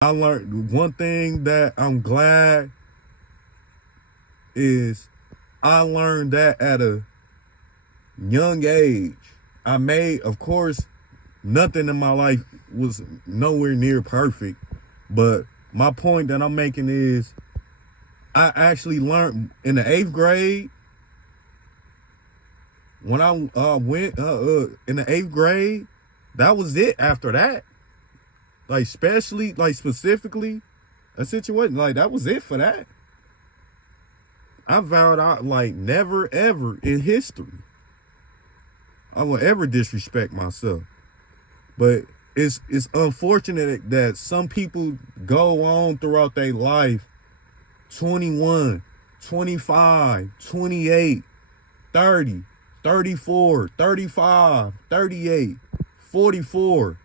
I learned one thing that I'm glad is I learned that at a young age. I made, of course, nothing in my life was nowhere near perfect, but my point that I'm making is I actually learned in the 8th grade when I went in the 8th grade. That was it. After that, like especially like specifically a situation like that was it for that. I vowed out like never ever in history I will ever disrespect myself. But it's unfortunate that some people go on throughout their life 21, 25, 28, 30, 34, 35, 38, 44.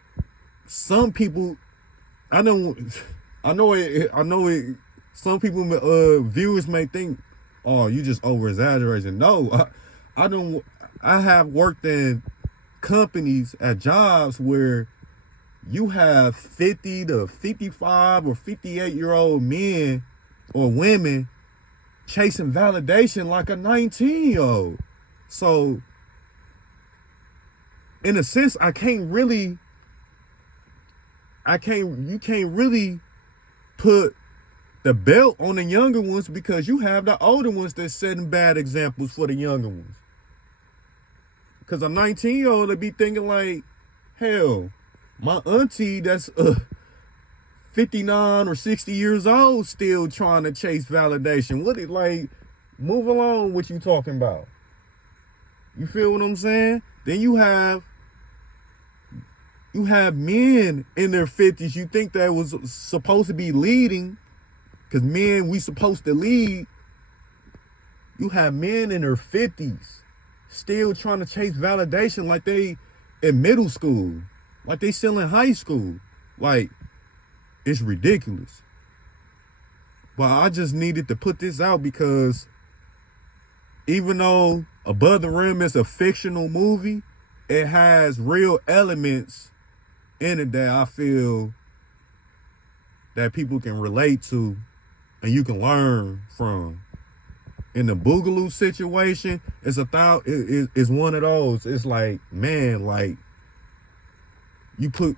Some people I know I know it some people viewers may think, oh, you just over exaggerating. No, I don't I have worked in companies at jobs where you have 50 to 55 or 58-year-old men or women chasing validation like a 19-year-old. So, in a sense, you can't really put the belt on the younger ones because you have the older ones that's setting bad examples for the younger ones. Because a 19-year-old would be thinking like, hell, my auntie that's 59 or 60 years old still trying to chase validation. What it like, move along what you talking about. You feel what I'm saying? Then you have men in their 50s. You think that was supposed to be leading, because men, we supposed to lead. You have men in their 50s still trying to chase validation like they in middle school, like they still in high school. Like, it's ridiculous. But I just needed to put this out because even though Above the Rim is a fictional movie, it has real elements in it that I feel that people can relate to and you can learn from. In the Bugaloo situation, it's one of those. It's like, man, like you put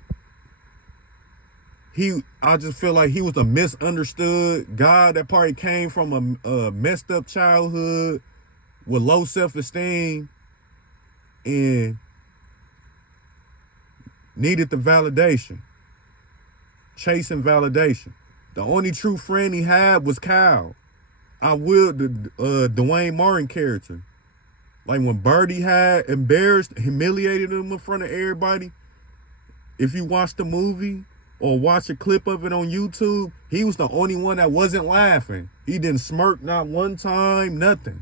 I just feel like he was a misunderstood guy that probably came from a messed up childhood with low self-esteem and needed the validation, chasing validation. The only true friend he had was Kyle. The Dwayne Martin character. Like when Birdie had humiliated him in front of everybody. If you watch the movie or watch a clip of it on YouTube, he was the only one that wasn't laughing. He didn't smirk not one time, nothing.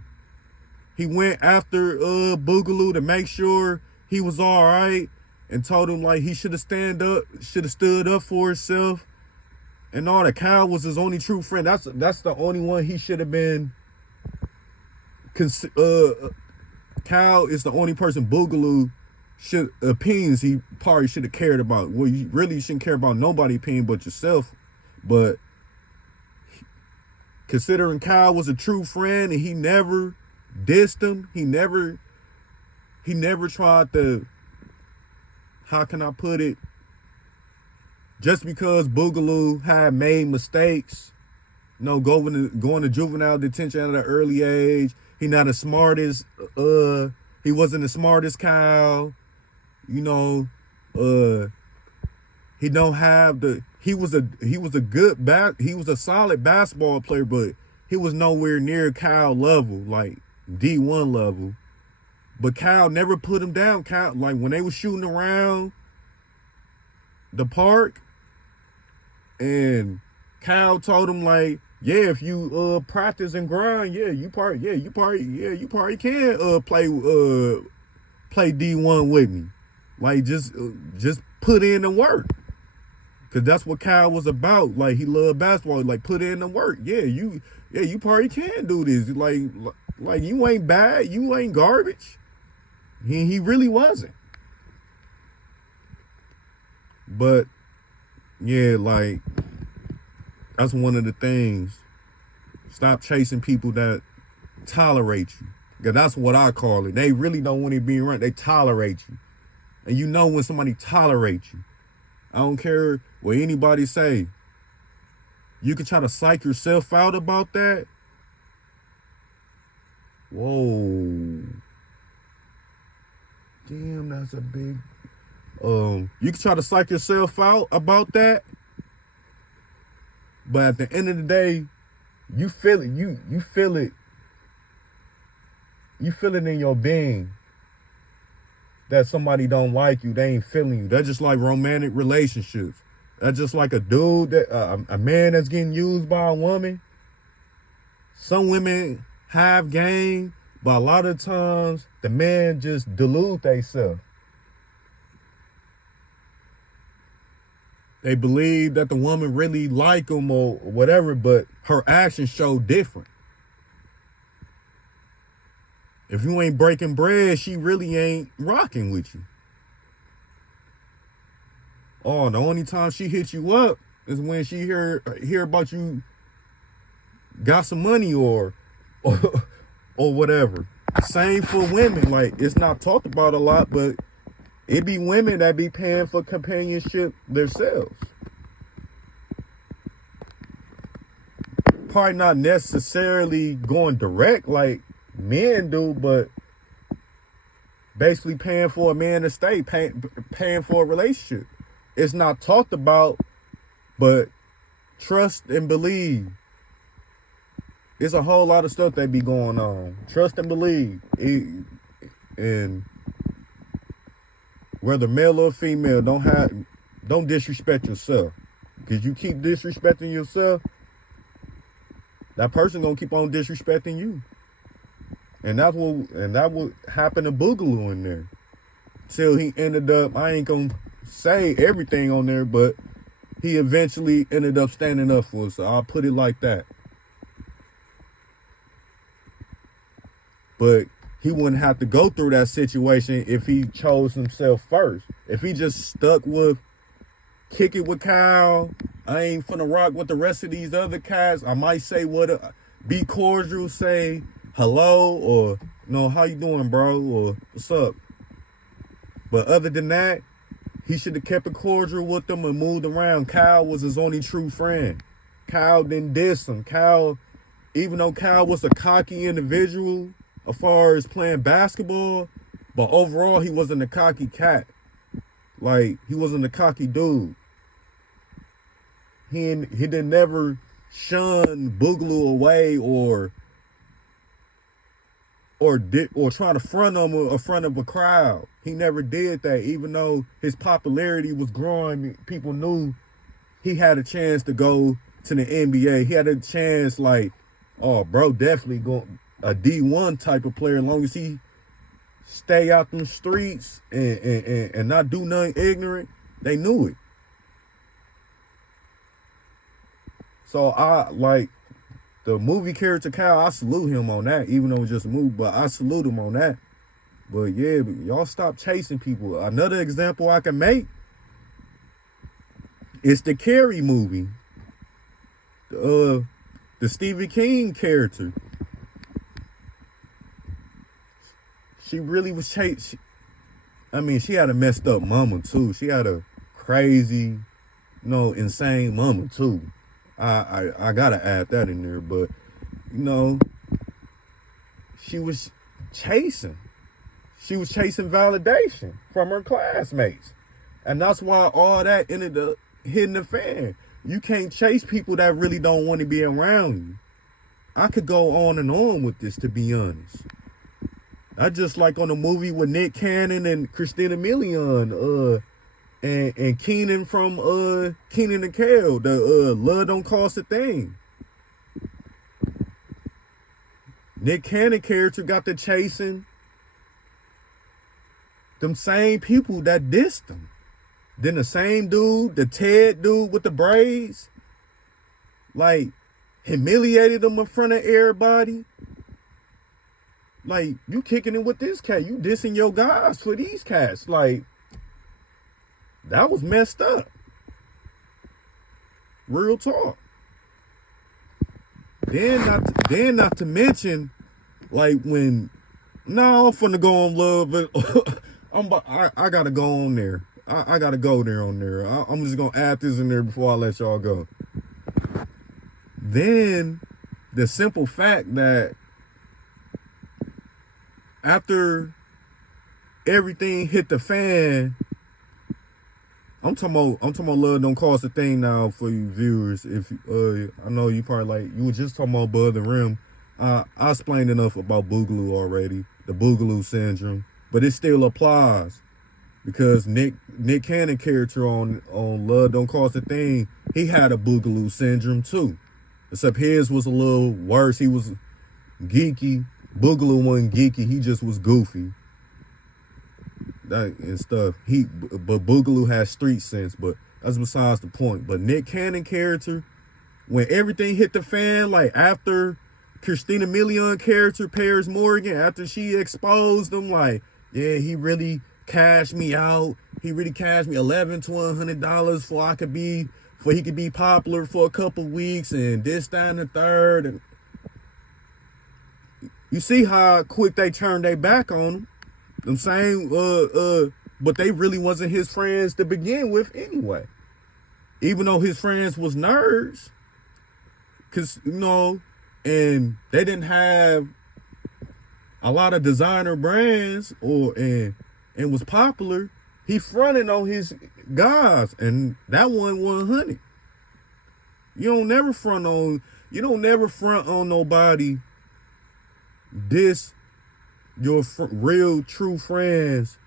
He went after Bugaloo to make sure he was all right and told him like he should have stood up for himself. And all that. Kyle was his only true friend. That's the only one he should have been. Kyle is the only person Bugaloo opinions he probably should have cared about. Well, you really shouldn't care about nobody's opinion but yourself. But considering Kyle was a true friend and he never dissed him, he never tried to, how can I put it? Just because Bugaloo had made mistakes, going to juvenile detention at an early age, he not as smart as he wasn't as smart as Kyle. He don't have he was a solid basketball player, but he was nowhere near Kyle level, like D1 level. But Kyle never put him down. Kyle, like when they were shooting around the park, and Kyle told him like, yeah, if you practice and grind, you probably can play D1 with me. Like just put in the work. Cause that's what Kyle was about. Like he loved basketball. Like put in the work. You probably can do this. Like you ain't bad. You ain't garbage. He really wasn't. But yeah, like That's one of the things. Stop chasing people that tolerate you. Because that's what I call it. They really don't want to be around. They tolerate you. And you know when somebody tolerates you. I don't care what anybody say. You can try to psych yourself out about that. Whoa. Damn, that's a big... You can try to psych yourself out about that. But at the end of the day, you feel it. You feel it. You feel it in your being that somebody don't like you. They ain't feeling you. That's just like romantic relationships. That's just like a dude that a man that's getting used by a woman. Some women have game, but a lot of times the man just delude themselves. They believe that the woman really like them or whatever, but her actions show different. If you ain't breaking bread, she really ain't rocking with you. Oh, the only time she hits you up is when she hear about you got some money or whatever. Same for women. Like, it's not talked about a lot, but it be women that be paying for companionship themselves. Probably not necessarily going direct like men do, but basically paying for a man to stay, paying for a relationship. It's not talked about, but trust and believe. It's a whole lot of stuff that be going on. Trust and believe. And whether male or female, don't disrespect yourself. Because you keep disrespecting yourself, that person gonna keep on disrespecting you. And that what happened to Bugaloo in there. Till he ended up, I ain't gonna say everything on there, but he eventually ended up standing up for us. So I'll put it like that. But he wouldn't have to go through that situation if he chose himself first. If he just stuck with kick it with Kyle, I ain't finna rock with the rest of these other cats. I might say be cordial, say hello, or how you doing, bro, or what's up. But other than that, he should have kept it cordial with them and moved around. Kyle was his only true friend. Kyle didn't diss him. Kyle, even though Kyle was a cocky individual as far as playing basketball, but overall he wasn't a cocky cat. Like, he wasn't a cocky dude. He didn't never shun Bugaloo away or try to front him in front of a crowd. He never did that, even though his popularity was growing. People knew he had a chance to go to the NBA. He had a chance, like, oh, bro, definitely go a D1 type of player, as long as he stay out them streets and not do nothing ignorant. They knew it. So I like the movie character Kyle. I salute him on that, even though it was just a movie, but I salute him on that. But yeah, y'all stop chasing people. Another example I can make is the Carrie movie. The Stephen King character. She really was chased. I mean, she had a messed up mama too. She had a crazy, insane mama too. I gotta add that in there, but she was chasing. She was chasing validation from her classmates. And that's why all that ended up hitting the fan. You can't chase people that really don't want to be around you. I could go on and on with this, to be honest. I just like on the movie with Nick Cannon and Christina Milian, and Keenan from Keenan and Kel, the Love Don't Cost a Thing. Nick Cannon character got to chasing them same people that dissed him. Then the same dude, the Ted dude with the braids, like, humiliated him in front of everybody. Like, you kicking it with this cat. You dissing your guys for these cats. Like, that was messed up. Real talk. not to mention, like when, no, I'm finna go on love, but I gotta go on there. I gotta go there on there. I'm just gonna add this in there before I let y'all go. Then the simple fact that after everything hit the fan, I'm talking about love don't cost a thing now for you viewers. If I know you probably like, you were just talking about Above the Rim. I explained enough about Bugaloo already, the Bugaloo syndrome, but it still applies because Nick Cannon character on Love Don't Cost a Thing, he had a Bugaloo syndrome too, except his was a little worse. He was geeky. Bugaloo wasn't geeky. He just was goofy. That and stuff. But Bugaloo has street sense, but that's besides the point. But Nick Cannon character, when everything hit the fan, like after Christina Milian character, Paris Morgan, after she exposed him, like, yeah, he really cashed me out. He really cashed me $1,100 to $100 for he could be popular for a couple weeks and this, that, and the third. And you see how quick they turned their back on him. I'm saying, but they really wasn't his friends to begin with anyway. Even though his friends was nerds, cause and they didn't have a lot of designer brands and was popular. He fronted on his guys, and that one 100. You don't never front on nobody. This your real true friends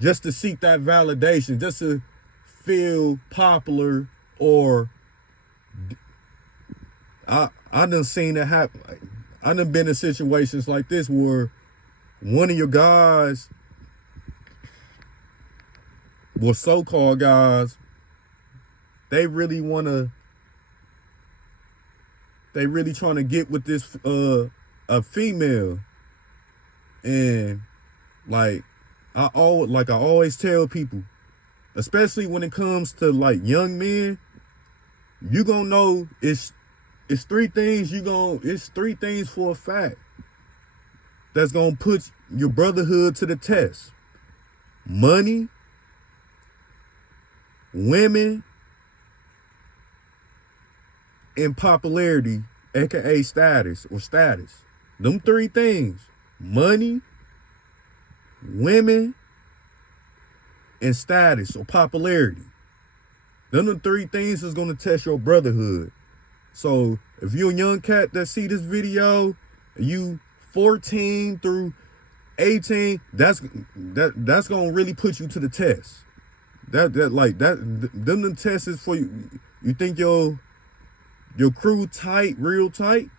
just to seek that validation, just to feel popular, or I done seen it happen. I done been in situations like this where one of your guys, well, so-called guys, they really trying to get with this a female. And like I always tell people, especially when it comes to like young men, you gonna know it's three things it's three things for a fact that's gonna put your brotherhood to the test: money, women, and popularity, aka status or status. Them three things: money, women, and status or popularity. Them the three things is gonna test your brotherhood. So if you're a young cat that see this video, you 14 through 18, that's gonna really put you to the test. Them the tests is for you. You think your crew tight, real tight?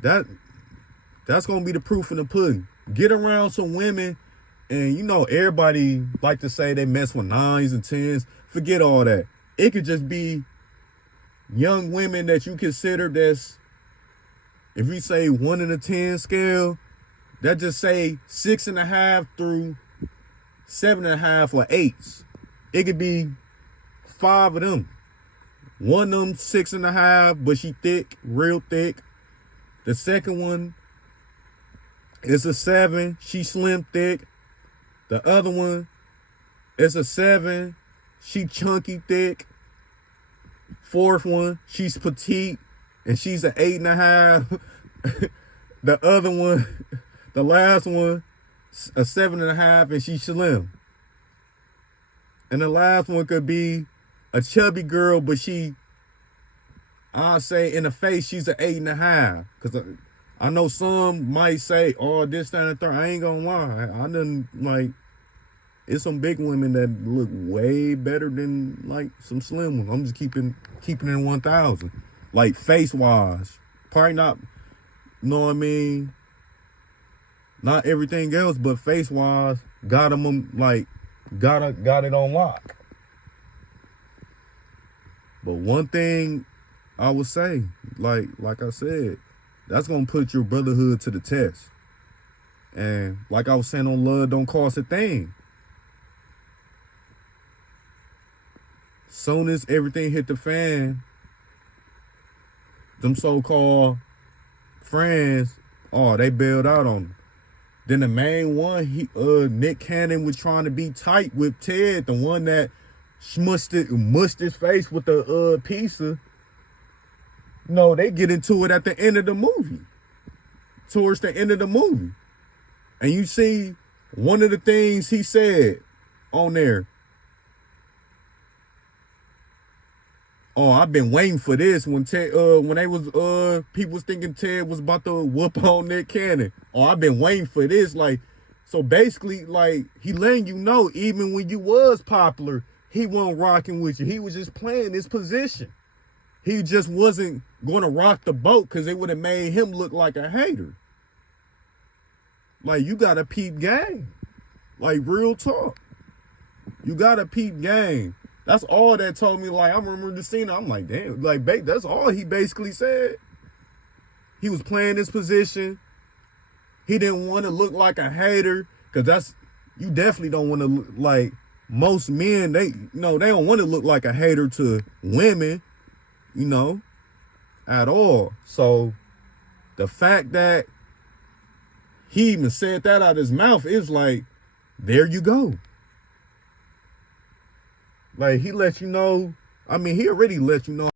That's gonna be the proof in the pudding. Get around some women, and everybody like to say they mess with 9s and 10s. Forget all that. It could just be young women that you consider that's, if we say 1 in a 10 scale, that just say 6.5 through 7.5 or 8s. It could be 5 of them. One of them 6.5, but she thick, real thick. The second one is a 7, she slim thick. The other one is a 7, she chunky thick. Fourth one, she's petite and she's an 8.5. The other one, the last one, a 7.5 and she's slim. And the last one could be a chubby girl, but I'll say in the face, she's an 8.5. Because I know some might say, oh, this, that, and the third. I ain't gonna lie. I done, it's some big women that look way better than, some slim ones. I'm just keeping it in 1,000. Face-wise. Probably not, know what I mean? Not everything else, but face-wise, got them, got it on lock. But one thing I would say, like I said, that's gonna put your brotherhood to the test. And like I was saying on Love Don't Cost a Thing, soon as everything hit the fan, them so-called friends, oh, they bailed out on him. Then the main one, Nick Cannon was trying to be tight with Ted, the one that mushed his face with the pizza. No, they get into it at the end of the movie. Towards the end of the movie. And you see one of the things he said on there. Oh, I've been waiting for this when Ted, when they was people was thinking Ted was about to whoop on Nick Cannon. Oh, I've been waiting for this. Like, so basically, like, he letting you know, even when you was popular, he wasn't rocking with you. He was just playing his position. He just wasn't going to rock the boat because it would have made him look like a hater. Like, you got to peep game. Like, real talk. You got to peep game. That's all that told me. Like, I remember the scene. I'm like, damn. Like, that's all he basically said. He was playing his position. He didn't want to look like a hater. Because you definitely don't want to look like most men. They don't want to look like a hater to women, at all. So the fact that he even said that out of his mouth is like, there you go. Like, he let you know. I mean, he already let you know